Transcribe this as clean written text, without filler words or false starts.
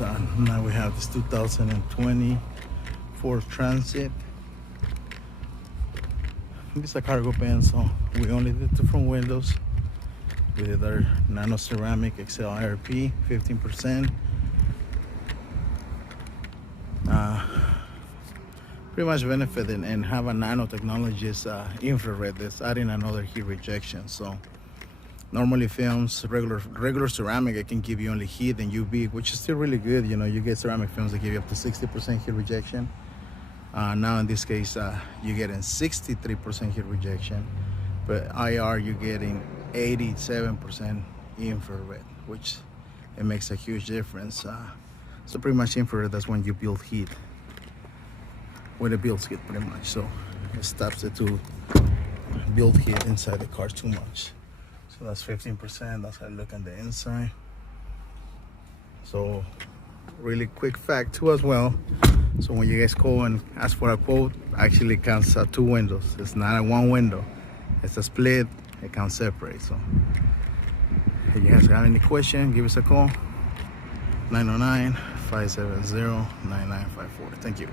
Now we have this 2020 Ford Transit. It's a cargo van, so we only did the front windows. We did our nano ceramic Excel IRP 15%. Pretty much benefit and have a nanotechnology is infrared. That's adding another heat rejection. So normally films, regular ceramic, it can give you only heat and UV, which is still really good. You know, you get ceramic films that give you up to 60% heat rejection. Now in this case, you're getting 63% heat rejection, but IR you're getting 87% infrared, which it makes a huge difference. So pretty much infrared, that's when you build heat, when it builds heat pretty much. So it stops it to build heat inside the car too much. So that's 15%. That's how I look on the inside. So really quick fact too as well. So when you guys call and ask for a quote, actually it counts 2 windows. It's not a 1 window. It's a split. It counts separate. So if you guys got any question, give us a call. 909-570-9954. Thank you.